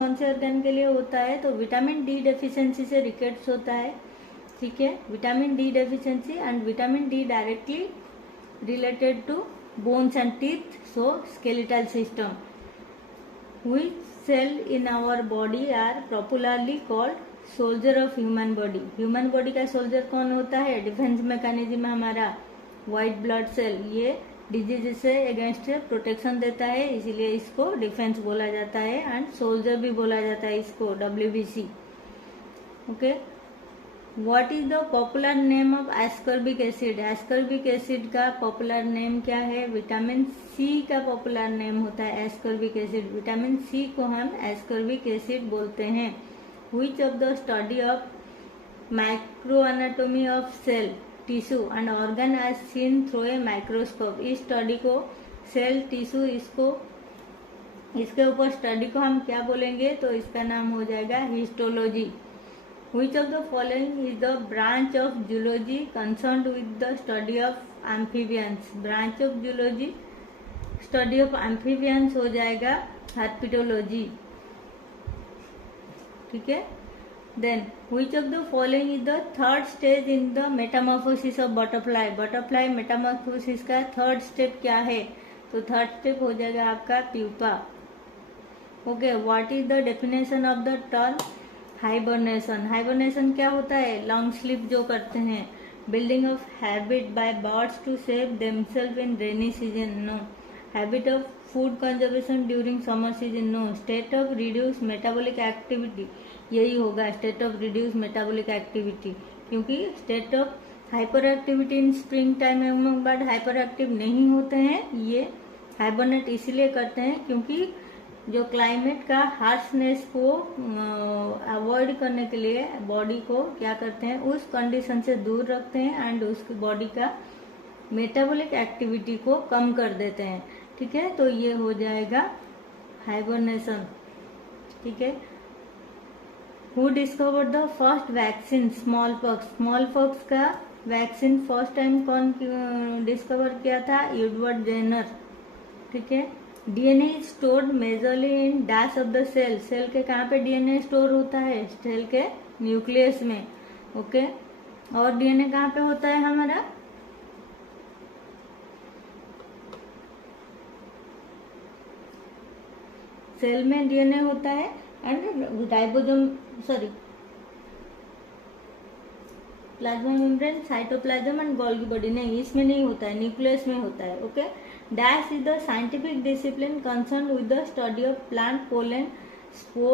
कौन से ऑर्गन के लिए होता है? तो विटामिन डी डेफिशिएंसी से रिकेट्स होता है, ठीक है, vitamin D deficiency, and vitamin D directly related to bones and teeth, so skeletal system. Which cell in our body are popularly called soldier of human body? human body का soldier कौन होता है? Defence mechanism में हमारा white blood cell, ये disease से against protection देता है, इसीलिए इसको डिफेंस बोला जाता है, एंड सोल्जर भी बोला जाता है इसको, WBC. Okay, what is the popular name of ascorbic acid? Ascorbic acid का पॉपुलर नेम क्या है? विटामिन सी का पॉपुलर नेम होता है एस्कॉर्बिक एसिड. विटामिन सी को हम एस्कॉर्बिक एसिड बोलते हैं. Which of the study of micro anatomy of cell, tissue and organ as seen through a microscope? इस स्टडी को, सेल, टिश्यू, इसके ऊपर स्टडी को हम क्या बोलेंगे? तो इसका नाम हो जाएगा histology. Which of the following is the branch of zoology concerned with the study of amphibians? Branch of zoology study of amphibians हो जाएगा herpetology, ठीक है. Then which of the following is the third stage in the metamorphosis of butterfly? Butterfly metamorphosis का third step क्या है? तो third step हो जाएगा आपका pupa. Okay, what is the definition of the term hibernation? Hibernation क्या होता है? लॉन्ग स्लीप जो करते हैं. Building of habit by birds to save themselves in rainy season, no. Habit of food conservation during summer season, no. State of reduce metabolic activity, यही होगा state of reduce metabolic activity, क्योंकि state of hyper activity in spring time में bird hyper active नहीं होते हैं. ये hibernate इसीलिए करते हैं क्योंकि जो क्लाइमेट का हार्शनेस को अवॉइड करने के लिए बॉडी को क्या करते हैं, उस कंडीशन से दूर रखते हैं, एंड उसकी बॉडी का मेटाबॉलिक एक्टिविटी को कम कर देते हैं, ठीक है. तो ये हो जाएगा हाइबरनेशन, ठीक है. Who discovered the first vaccine smallpox? Smallpox का वैक्सीन फर्स्ट टाइम कौन डिस्कवर किया था? एडवर्ड जेनर, ठीक है. DNA is stored majorly in dash of the cell. Cell के कहाँ पे डीएनए स्टोर होता है? सेल के न्यूक्लियस में, ओके. और डीएनए कहाँ पे होता है हमारा? सेल में डीएनए होता है, and ribosome, sorry, plasma membrane, cytoplasm and Golgi body, नहीं, इसमें नहीं होता है, न्यूक्लियस में होता है, okay. Dash is the scientific discipline concern with the study of plant pollen, spore